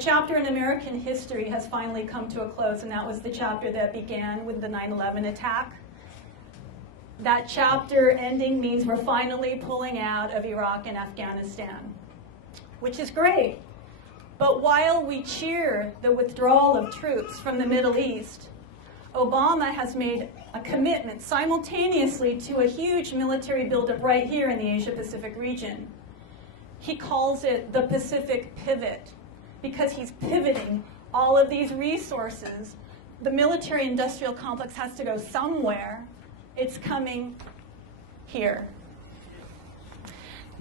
chapter in American history has finally come to a close, and that was the chapter that began with the 9/11 attack. That chapter ending means we're finally pulling out of Iraq and Afghanistan, which is great. But while we cheer the withdrawal of troops from the Middle East, Obama has made a commitment simultaneously to a huge military buildup right here in the Asia-Pacific region. He calls it the Pacific pivot because he's pivoting all of these resources. The military-industrial complex has to go somewhere. It's coming here.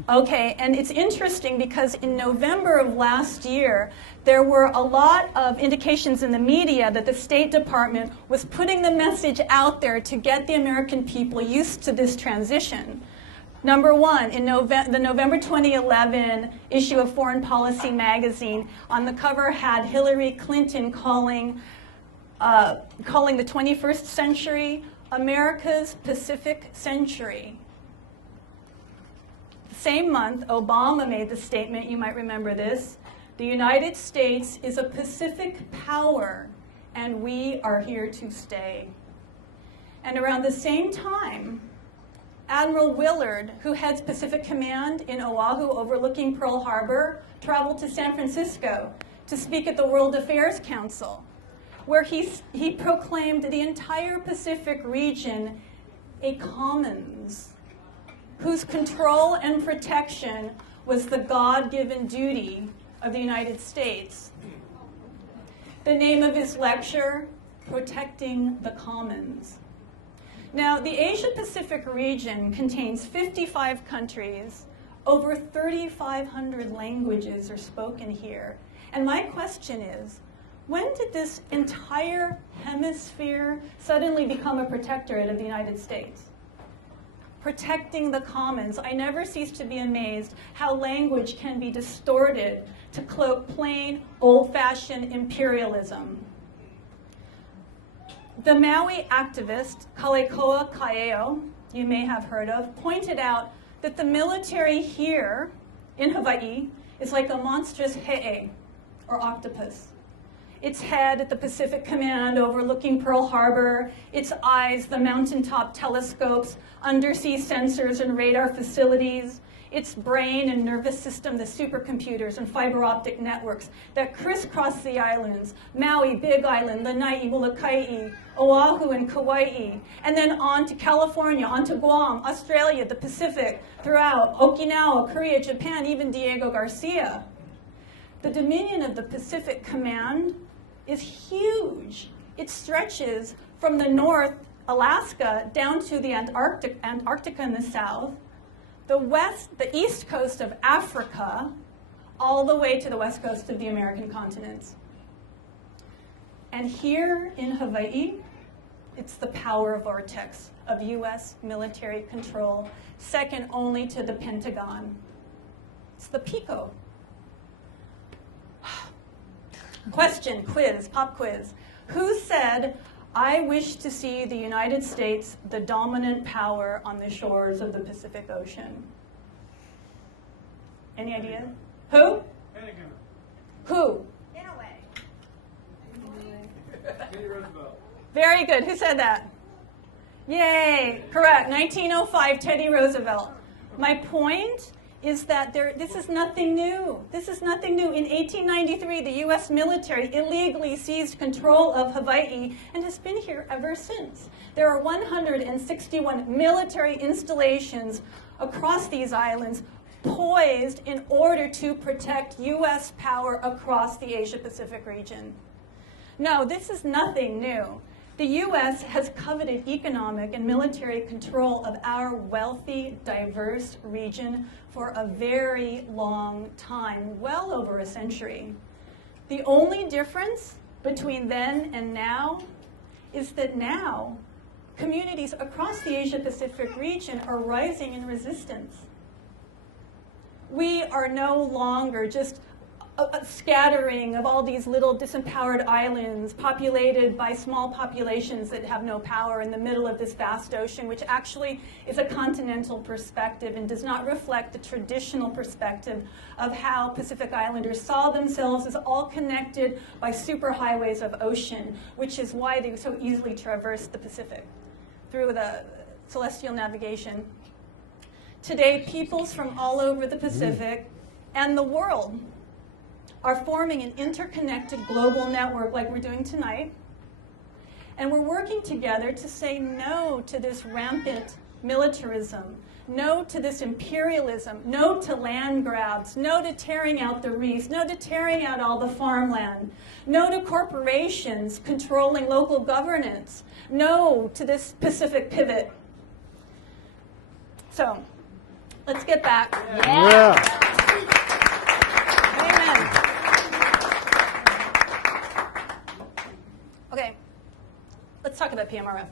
Okay, and it's interesting because in November of last year, there were a lot of indications in the media that the State Department was putting the message out there to get the American people used to this transition. Number one, in the November 2011 issue of Foreign Policy magazine, on the cover had Hillary Clinton calling the 21st century America's Pacific century. Same month, Obama made the statement, you might remember this, the United States is a Pacific power, and we are here to stay. And around the same time, Admiral Willard, who heads Pacific Command in Oahu overlooking Pearl Harbor, traveled to San Francisco to speak at the World Affairs Council, where he proclaimed the entire Pacific region a commons, whose control and protection was the God-given duty of the United States. The name of his lecture, Protecting the Commons. Now, the Asia-Pacific region contains 55 countries, over 3,500 languages are spoken here. And my question is, when did this entire hemisphere suddenly become a protectorate of the United States? Protecting the commons. I never cease to be amazed how language can be distorted to cloak plain, old-fashioned imperialism. The Maui activist, Kalekaua Kaeo, you may have heard of, pointed out that the military here in Hawaii is like a monstrous he'e, or octopus. Its head at the Pacific Command overlooking Pearl Harbor, its eyes, the mountaintop telescopes, undersea sensors and radar facilities, its brain and nervous system, the supercomputers and fiber optic networks that crisscross the islands, Maui, Big Island, Lanai, Molokai, Oahu, and Kauai, and then on to California, on to Guam, Australia, the Pacific, throughout, Okinawa, Korea, Japan, even Diego Garcia. The dominion of the Pacific Command is huge. It stretches from the north, Alaska, down to the Antarctica in the south, the east coast of Africa, all the way to the west coast of the American continents. And here in Hawaii, it's the power vortex of US military control, second only to the Pentagon. It's the PICO. Question, quiz, pop quiz. Who said, I wish to see the United States the dominant power on the shores of the Pacific Ocean? Any idea? Who? Pentagon. Who? In a way. Teddy Roosevelt. Very good. Who said that? Yay. Correct. 1905, Teddy Roosevelt. My point is that this is nothing new. This is nothing new. In 1893, the U.S. military illegally seized control of Hawaii and has been here ever since. There are 161 military installations across these islands poised in order to protect U.S. power across the Asia-Pacific region. No, this is nothing new. The U.S. has coveted economic and military control of our wealthy, diverse region for a very long time, well over a century. The only difference between then and now is that now communities across the Asia-Pacific region are rising in resistance. We are no longer just a scattering of all these little disempowered islands populated by small populations that have no power in the middle of this vast ocean, which actually is a continental perspective and does not reflect the traditional perspective of how Pacific Islanders saw themselves as all connected by superhighways of ocean, which is why they so easily traversed the Pacific through the celestial navigation. Today, peoples from all over the Pacific and the world are forming an interconnected global network like we're doing tonight. And we're working together to say no to this rampant militarism, no to this imperialism, no to land grabs, no to tearing out the reefs, no to tearing out all the farmland, no to corporations controlling local governance, no to this Pacific pivot. So, let's get back. Yeah. Okay, let's talk about PMRF.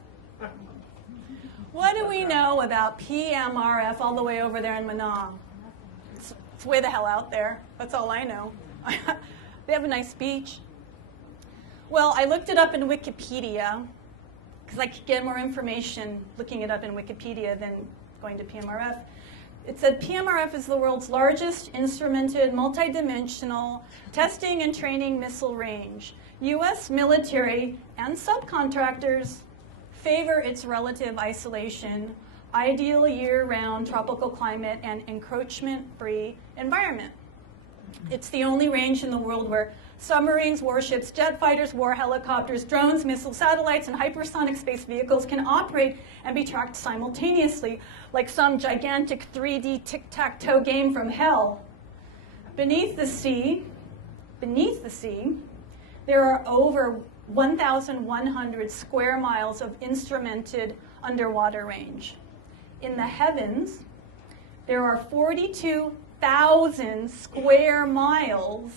What do we know about PMRF all the way over there in Manang? It's way the hell out there. That's all I know. They have a nice beach. Well, I looked it up in Wikipedia because I could get more information looking it up in Wikipedia than going to PMRF. It said PMRF is the world's largest instrumented, multidimensional testing and training missile range. U.S. military and subcontractors favor its relative isolation, ideal year-round tropical climate, and encroachment-free environment. It's the only range in the world where submarines, warships, jet fighters, war helicopters, drones, missiles, satellites, and hypersonic space vehicles can operate and be tracked simultaneously, like some gigantic 3D tic-tac-toe game from hell. Beneath the sea, there are over 1,100 square miles of instrumented underwater range. In the heavens, there are 42,000 square miles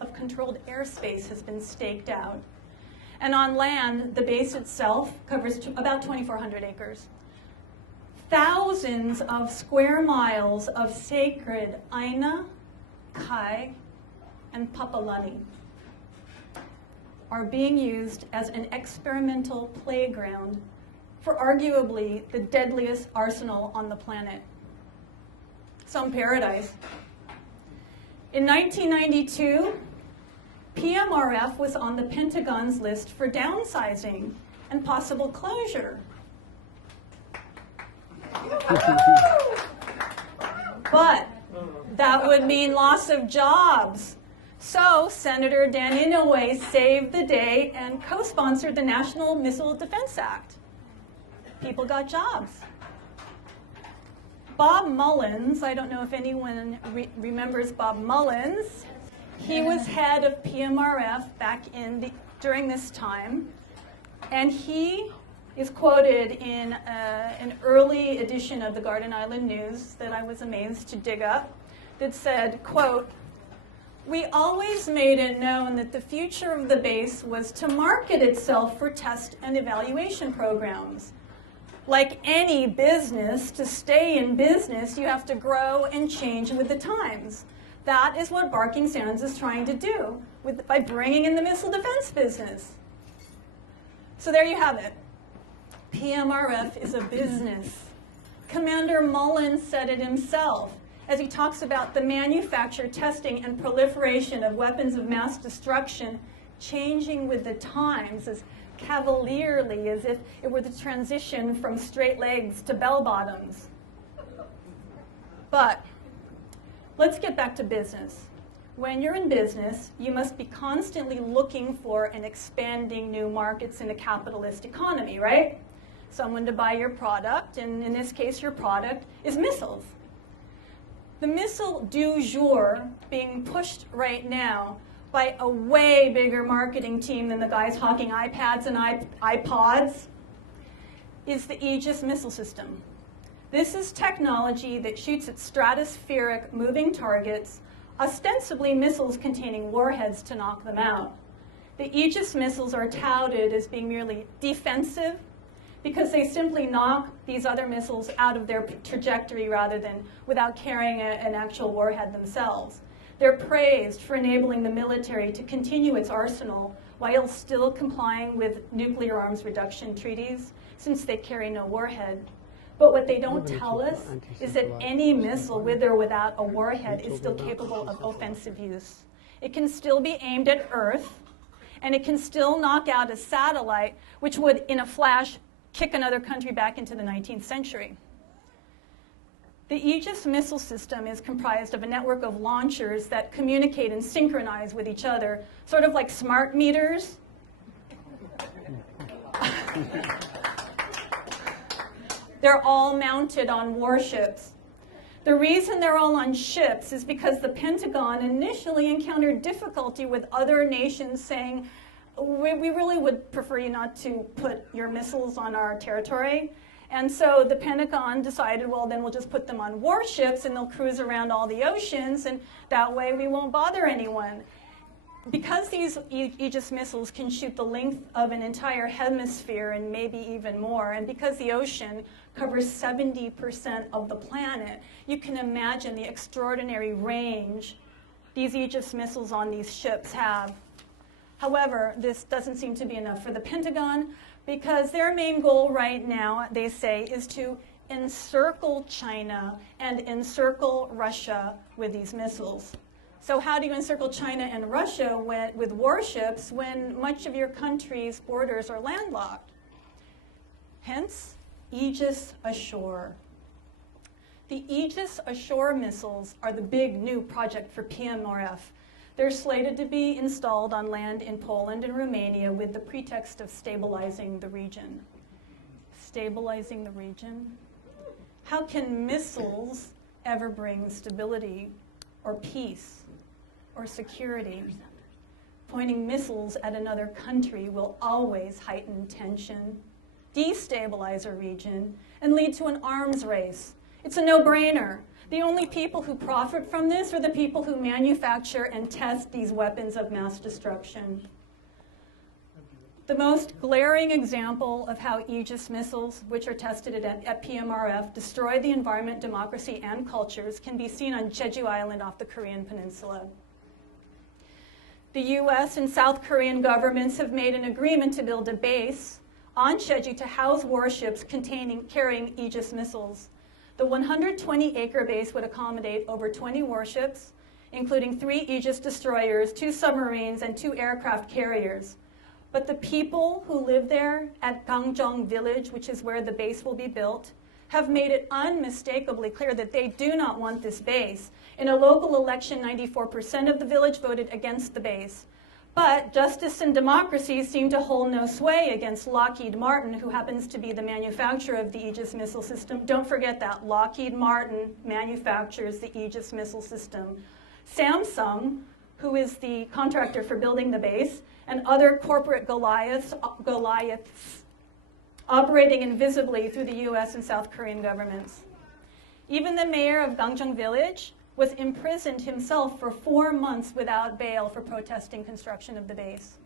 of controlled airspace has been staked out. And on land, the base itself covers about 2,400 acres. Thousands of square miles of sacred Aina, Kai, and Papalani are being used as an experimental playground for arguably the deadliest arsenal on the planet. Some paradise. In 1992, PMRF was on the Pentagon's list for downsizing and possible closure. But that would mean loss of jobs. So Senator Dan Inouye saved the day and co-sponsored the National Missile Defense Act. People got jobs. Bob Mullins, I don't know if anyone remembers Bob Mullins. He was head of PMRF back during this time, and he is quoted in an early edition of the Garden Island News that I was amazed to dig up that said, quote, "We always made it known that the future of the base was to market itself for test and evaluation programs. Like any business, to stay in business, you have to grow and change with the times. That is what Barking Sands is trying to do by bringing in the missile defense business." So there you have it. PMRF is a business. Commander Mullins said it himself as he talks about the manufacture, testing, and proliferation of weapons of mass destruction changing with the times as cavalierly as if it were the transition from straight legs to bell bottoms. But let's get back to business. When you're in business, you must be constantly looking for and expanding new markets in a capitalist economy, right? Someone to buy your product, and in this case, your product is missiles. The missile du jour being pushed right now by a way bigger marketing team than the guys hawking iPads and iPods is the Aegis missile system. This is technology that shoots at stratospheric moving targets, ostensibly missiles containing warheads to knock them out. The Aegis missiles are touted as being merely defensive because they simply knock these other missiles out of their trajectory rather than without carrying an actual warhead themselves. They're praised for enabling the military to continue its arsenal while still complying with nuclear arms reduction treaties, since they carry no warhead. But what they don't tell us is that any missile, with or without a warhead, is still capable of offensive use. It can still be aimed at Earth, and it can still knock out a satellite, which would, in a flash, kick another country back into the 19th century. The Aegis missile system is comprised of a network of launchers that communicate and synchronize with each other, sort of like smart meters. They're all mounted on warships. The reason they're all on ships is because the Pentagon initially encountered difficulty with other nations saying, we really would prefer you not to put your missiles on our territory. And so the Pentagon decided, well, then we'll just put them on warships and they'll cruise around all the oceans, and that way we won't bother anyone. Because these Aegis missiles can shoot the length of an entire hemisphere and maybe even more, and because the ocean covers 70% of the planet, you can imagine the extraordinary range these Aegis missiles on these ships have. However, this doesn't seem to be enough for the Pentagon, because their main goal right now, they say, is to encircle China and encircle Russia with these missiles. So how do you encircle China and Russia with warships when much of your country's borders are landlocked? Hence, Aegis Ashore. The Aegis Ashore missiles are the big new project for PMRF. They're slated to be installed on land in Poland and Romania with the pretext of stabilizing the region. Stabilizing the region? How can missiles ever bring stability or peace or security? Pointing missiles at another country will always heighten tension, destabilize a region, and lead to an arms race. It's a no-brainer. The only people who profit from this are the people who manufacture and test these weapons of mass destruction. The most glaring example of how Aegis missiles, which are tested at PMRF, destroy the environment, democracy, and cultures can be seen on Jeju Island off the Korean Peninsula. The US and South Korean governments have made an agreement to build a base on Jeju to house warships carrying Aegis missiles. The 120-acre base would accommodate over 20 warships, including 3 Aegis destroyers, 2 submarines, and 2 aircraft carriers. But the people who live there at Gangjong Village, which is where the base will be built, have made it unmistakably clear that they do not want this base. In a local election, 94% of the village voted against the base. But justice and democracy seem to hold no sway against Lockheed Martin, who happens to be the manufacturer of the Aegis missile system. Don't forget that Lockheed Martin manufactures the Aegis missile system. Samsung, who is the contractor for building the base, and other corporate Goliaths operating invisibly through the US and South Korean governments. Even the mayor of Gangjong Village was imprisoned himself for 4 months without bail for protesting construction of the base.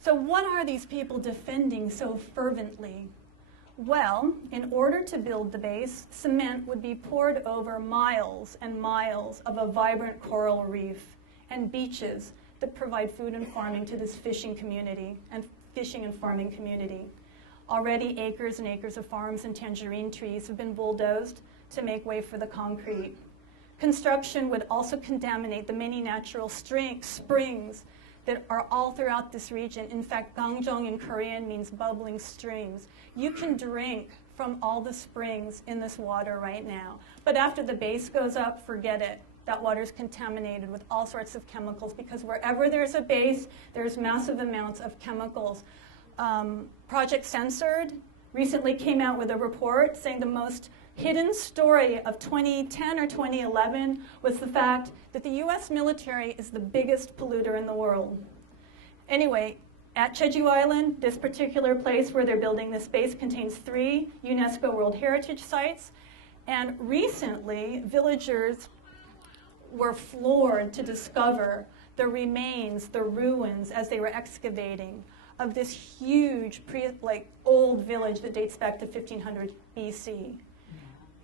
So what are these people defending so fervently? Well, in order to build the base, cement would be poured over miles and miles of a vibrant coral reef and beaches that provide food and farming to this fishing and farming community. Already acres and acres of farms and tangerine trees have been bulldozed to make way for the concrete. Construction would also contaminate the many natural springs that are all throughout this region. In fact, Gangjong in Korean means bubbling streams. You can drink from all the springs in this water right now. But after the base goes up, forget it. That water is contaminated with all sorts of chemicals, because wherever there's a base, there's massive amounts of chemicals. Project Censored recently came out with a report saying the most hidden story of 2010 or 2011 was the fact that the US military is the biggest polluter in the world. Anyway, at Jeju Island, this particular place where they're building this base contains 3 UNESCO World Heritage Sites, and recently villagers were floored to discover the remains, the ruins, as they were excavating, of this huge old village that dates back to 1500 BC.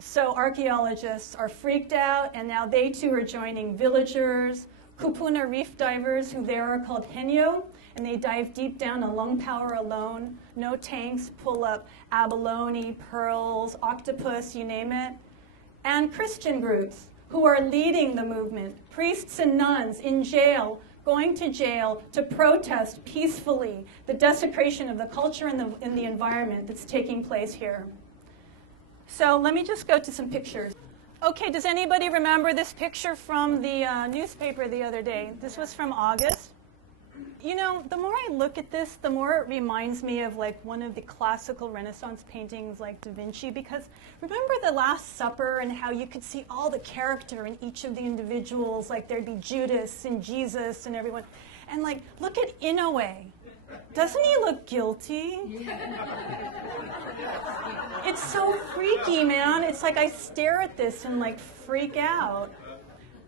So archaeologists are freaked out, and now they too are joining villagers, kupuna reef divers, who there are called henyo, and they dive deep down on lung power alone. No tanks, pull up abalone, pearls, octopus, you name it. And Christian groups who are leading the movement, priests and nuns in jail, going to jail to protest peacefully the desecration of the culture and the environment that's taking place here. So let me just go to some pictures. Okay, does anybody remember this picture from the newspaper the other day? This was from August. You know, the more I look at this, the more it reminds me of like one of the classical Renaissance paintings like Da Vinci, because remember the Last Supper and how you could see all the character in each of the individuals, like there'd be Judas and Jesus and everyone. And like, look at Inoue. Doesn't he look guilty? It's so freaky, man. It's like I stare at this and like freak out.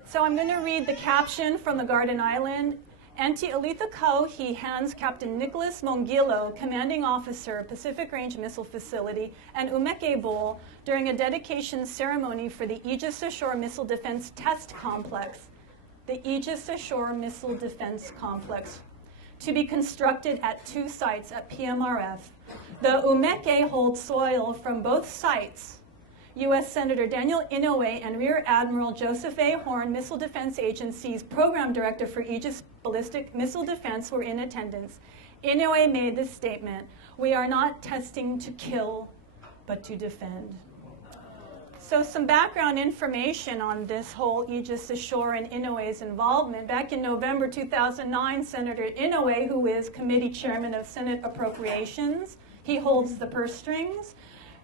So I'm going to read the caption from the Garden Island. Anti-Alitha Kauhi hands Captain Nicholas Mongilo, commanding officer, Pacific Range Missile Facility, and Umeke Bowl during a dedication ceremony for the Aegis Ashore Missile Defense Test Complex. The Aegis Ashore Missile Defense Complex, to be constructed at 2 sites at PMRF. The Umeke holds soil from both sites. U.S. Senator Daniel Inouye and Rear Admiral Joseph A. Horn, Missile Defense Agency's Program Director for Aegis Ballistic Missile Defense, were in attendance. Inouye made this statement: "We are not testing to kill, but to defend." So some background information on this whole Aegis Ashore and Inouye's involvement. Back in November 2009, Senator Inouye, who is committee chairman of Senate Appropriations, he holds the purse strings,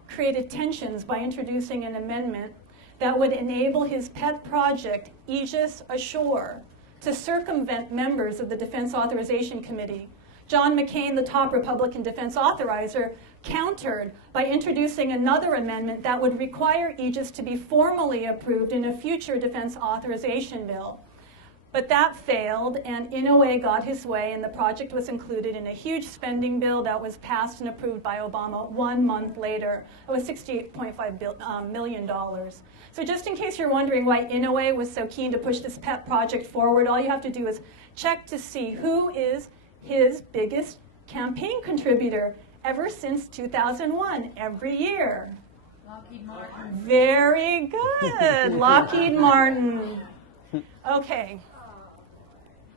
created tensions by introducing an amendment that would enable his pet project, Aegis Ashore, to circumvent members of the Defense Authorization Committee. John McCain, the top Republican defense authorizer, countered by introducing another amendment that would require Aegis to be formally approved in a future defense authorization bill. But that failed, and Inouye got his way, and the project was included in a huge spending bill that was passed and approved by Obama 1 month later. It was $68.5 million. So just in case you're wondering why Inouye was so keen to push this pet project forward, all you have to do is check to see who is his biggest campaign contributor ever since 2001, every year. Lockheed Martin. Very good, Lockheed Martin. Okay.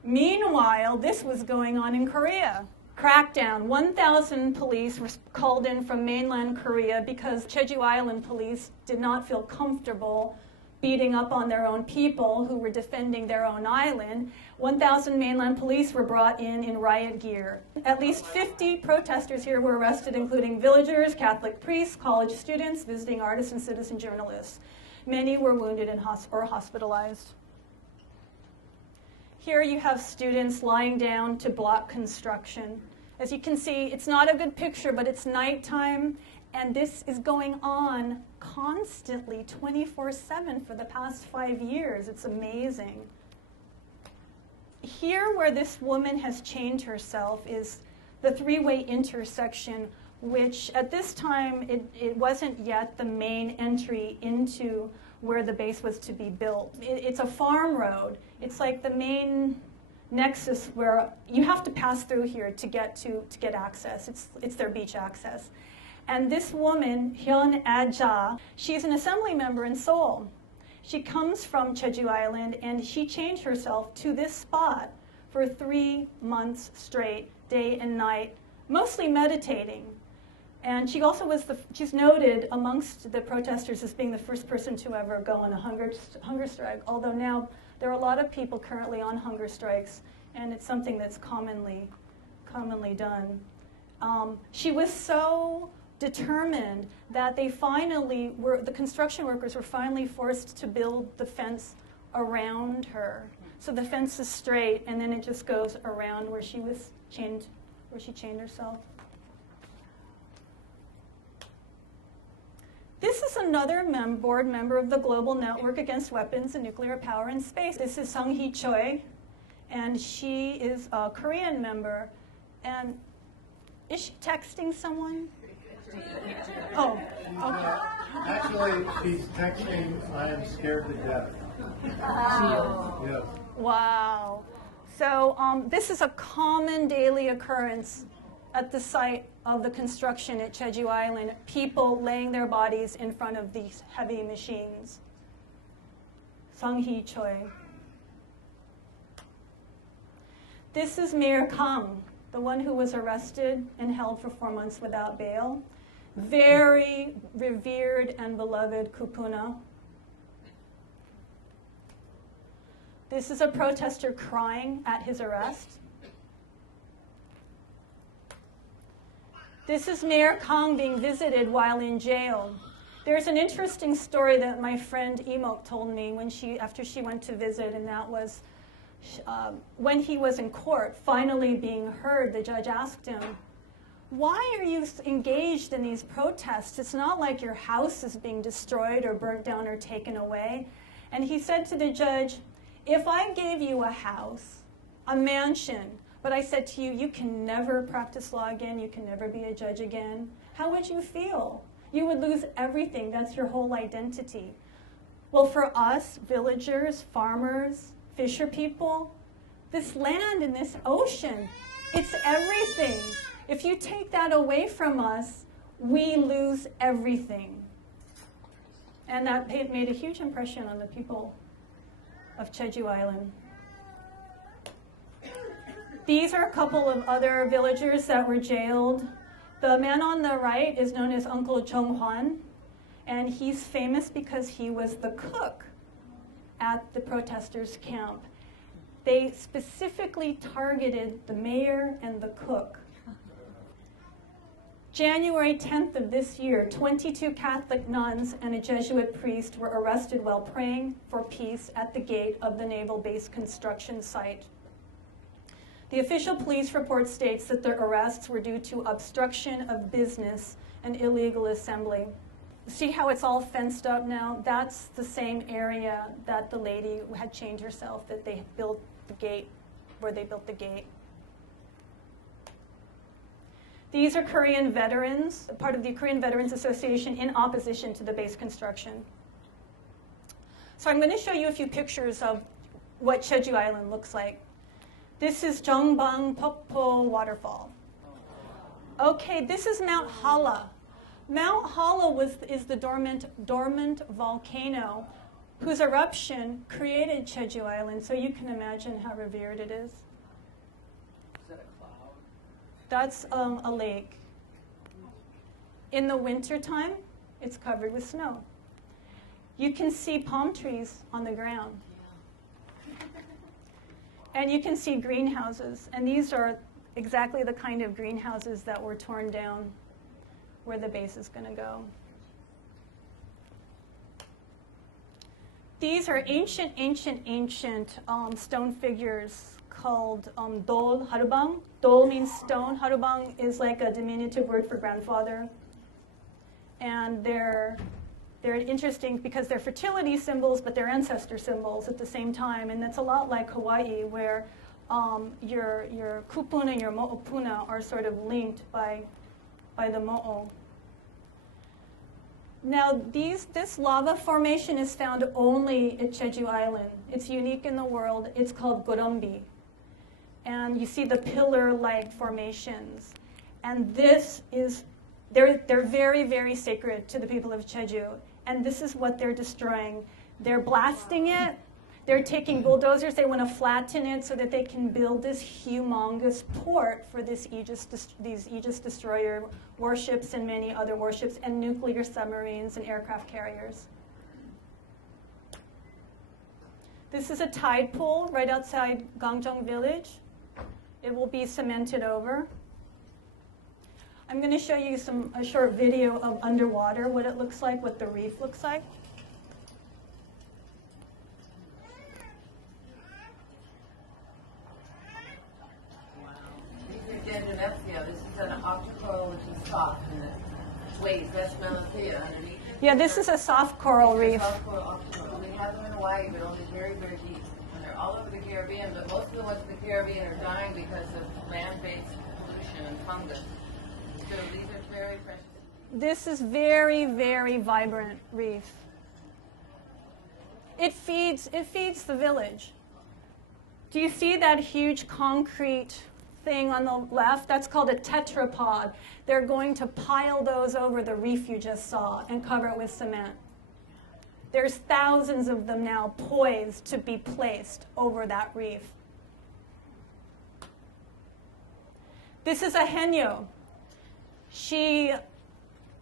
Meanwhile, this was going on in Korea. Crackdown. 1,000 police were called in from mainland Korea because Jeju Island police did not feel comfortable beating up on their own people who were defending their own island. 1,000 mainland police were brought in riot gear. At least 50 protesters here were arrested, including villagers, Catholic priests, college students, visiting artists, and citizen journalists. Many were wounded and or hospitalized. Here you have students lying down to block construction. As you can see, it's not a good picture, but it's nighttime, and this is going on constantly, 24/7 for the past 5 years. It's amazing. Here where this woman has chained herself is the three-way intersection, which at this time, it wasn't yet the main entry into where the base was to be built. It's a farm road. It's like the main nexus where you have to pass through here to get access. It's their beach access. And this woman, Hyun Ah-ja, she's an assembly member in Seoul. She comes from Jeju Island, and she changed herself to this spot for 3 months straight, day and night, mostly meditating. And she also was she's noted amongst the protesters as being the first person to ever go on a hunger strike, although now there are a lot of people currently on hunger strikes, and it's something that's commonly done. She was so determined that the construction workers were finally forced to build the fence around her. So the fence is straight, and then it just goes around where she chained herself. This is another board member of the Global Network Against Weapons and Nuclear Power in Space. This is Sung-hee Choi, and she is a Korean member. And is she texting someone? Oh, okay. Actually, she's texting, I am scared to death. Yes. Wow. So this is a common daily occurrence at the site of the construction at Jeju Island, people laying their bodies in front of these heavy machines. Sang-hee Choi. This is Mayor Kang, the one who was arrested and held for 4 months without bail. Very revered and beloved kupuna. This is a protester crying at his arrest. This is Mayor Kang being visited while in jail. There's an interesting story that my friend Emok told me after she went to visit, and that was when he was in court, finally being heard, the judge asked him, "Why are you engaged in these protests? It's not like your house is being destroyed or burnt down or taken away." And he said to the judge, "If I gave you a house, a mansion, but I said to you, you can never practice law again, you can never be a judge again, how would you feel? You would lose everything. That's your whole identity." Well, for us, villagers, farmers, fisher people, this land and this ocean, it's everything. If you take that away from us, we lose everything. And that made a huge impression on the people of Jeju Island. These are a couple of other villagers that were jailed. The man on the right is known as Uncle Jung Hwan, and he's famous because he was the cook at the protesters' camp. They specifically targeted the mayor and the cook. January 10th of this year, 22 Catholic nuns and a Jesuit priest were arrested while praying for peace at the gate of the naval base construction site. The official police report states that their arrests were due to obstruction of business and illegal assembly. See how it's all fenced up now? That's the same area that the lady had chained herself, that they built the gate, where they built the gate. These are Korean veterans, part of the Korean Veterans Association in opposition to the base construction. So I'm going to show you a few pictures of what Jeju Island looks like. This is Jeongbang Pokpo Waterfall. Okay, this is Mount Halla. Mount Halla is the dormant volcano whose eruption created Jeju Island, so you can imagine how revered it is. That's a lake. In the wintertime, it's covered with snow. You can see palm trees on the ground. And you can see greenhouses. And these are exactly the kind of greenhouses that were torn down where the base is going to go. These are ancient stone figures called Dol Harubang. Dol means stone. Harubang is like a diminutive word for grandfather. And they're interesting because they're fertility symbols, but they're ancestor symbols at the same time. And that's a lot like Hawaii, where your kupuna and your mo'opuna are sort of linked by the mo'o. Now, this lava formation is found only at Jeju Island. It's unique in the world. It's called Gorombi. And you see the pillar-like formations. And they're very, very sacred to the people of Jeju. And this is what they're destroying. They're blasting it. They're taking bulldozers. They want to flatten it so that they can build this humongous port for these Aegis destroyer warships and many other warships and nuclear submarines and aircraft carriers. This is a tide pool right outside Gangjong village. It will be cemented over. I'm going to show you a short video of underwater, what it looks like, what the reef looks like. This is an octocoral, which is soft, and the waves, that's Melanthea underneath. Yeah, this is a soft coral reef. Soft coral octocoral. They have them in Hawaii, but only very, very deep. And they're all over the Caribbean, but most of the ones in the Caribbean are dying because of land-based pollution and fungus. So these are very precious. This is very, very vibrant reef. It feeds the village. Do you see that huge concrete thing on the left? That's called a tetrapod. They're going to pile those over the reef you just saw and cover it with cement. There's thousands of them now poised to be placed over that reef. This is a henyo. She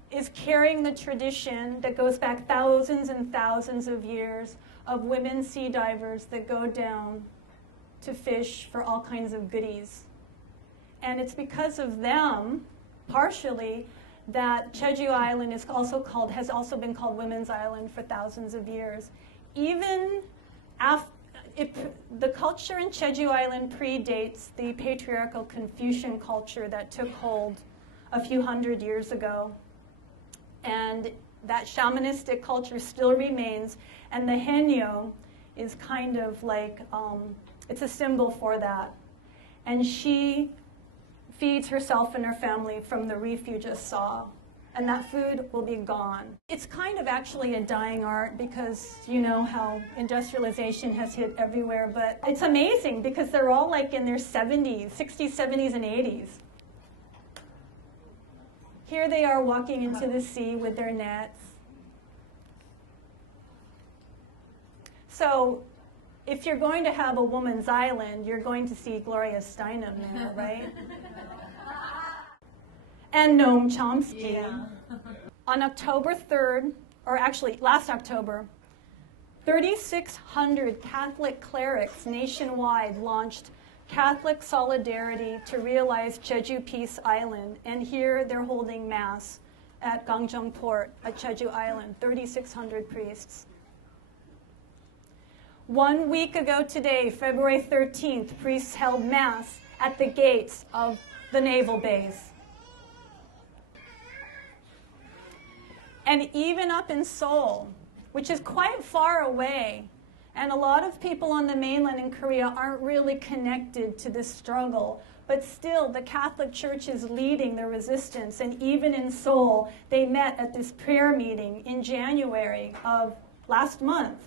is carrying the tradition that goes back thousands and thousands of years of women sea divers that go down to fish for all kinds of goodies. And it's because of them, partially, that Jeju Island has also been called Women's Island for thousands of years. Even after, the culture in Jeju Island predates the patriarchal Confucian culture that took hold a few hundred years ago. And that shamanistic culture still remains, and the henyo is kind of like, it's a symbol for that. And she feeds herself and her family from the reef you just saw, and that food will be gone. It's kind of actually a dying art because you know how industrialization has hit everywhere, but it's amazing because they're all like in their 70s, 60s, 70s, and 80s. Here they are walking into the sea with their nets. So if you're going to have a woman's island, you're going to see Gloria Steinem there, right? And Noam Chomsky. Yeah. On October 3rd, or actually last October, 3,600 Catholic clerics nationwide launched Catholic Solidarity to realize Jeju Peace Island. And here they're holding Mass at Gangjong Port at Jeju Island, 3,600 priests. 1 week ago today, February 13th, priests held Mass at the gates of the naval base. And even up in Seoul, which is quite far away, and a lot of people on the mainland in Korea aren't really connected to this struggle, but still the Catholic Church is leading the resistance. And even in Seoul, they met at this prayer meeting in January of last month.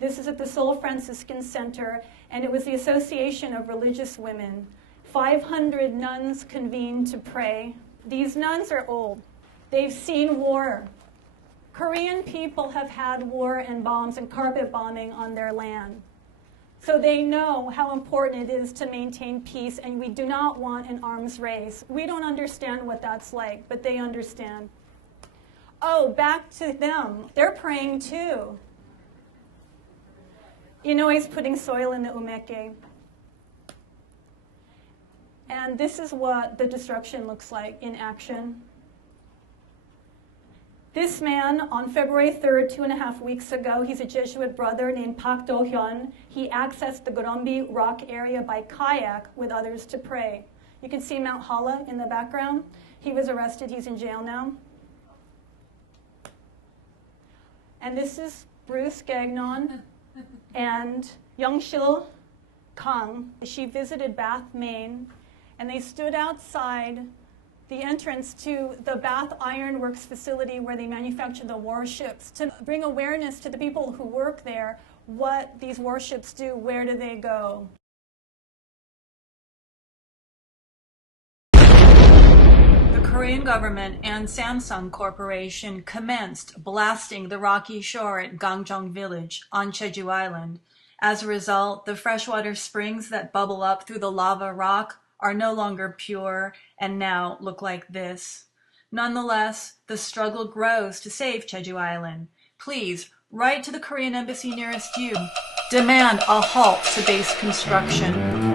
This is at the Seoul Franciscan Center, and it was the Association of Religious Women. 500 nuns convened to pray. These nuns are old. They've seen war. Korean people have had war and bombs and carpet bombing on their land. So they know how important it is to maintain peace, and we do not want an arms race. We don't understand what that's like, but they understand. Oh, back to them. They're praying too. Inoue putting soil in the umeke. And this is what the destruction looks like in action. This man, on February 3rd, 2.5 weeks ago, he's a Jesuit brother named Park Do-hyun. He accessed the Gorombi Rock area by kayak with others to pray. You can see Mount Hala in the background. He was arrested. He's in jail now. And this is Bruce Gagnon and Youngshil Kang. She visited Bath, Maine, and they stood outside the entrance to the Bath Iron Works facility where they manufacture the warships to bring awareness to the people who work there, what these warships do, where do they go. The Korean government and Samsung Corporation commenced blasting the rocky shore at Gangjong Village on Jeju Island. As a result, the freshwater springs that bubble up through the lava rock are no longer pure and now look like this. Nonetheless, the struggle grows to save Jeju Island. Please, write to the Korean embassy nearest you. Demand a halt to base construction.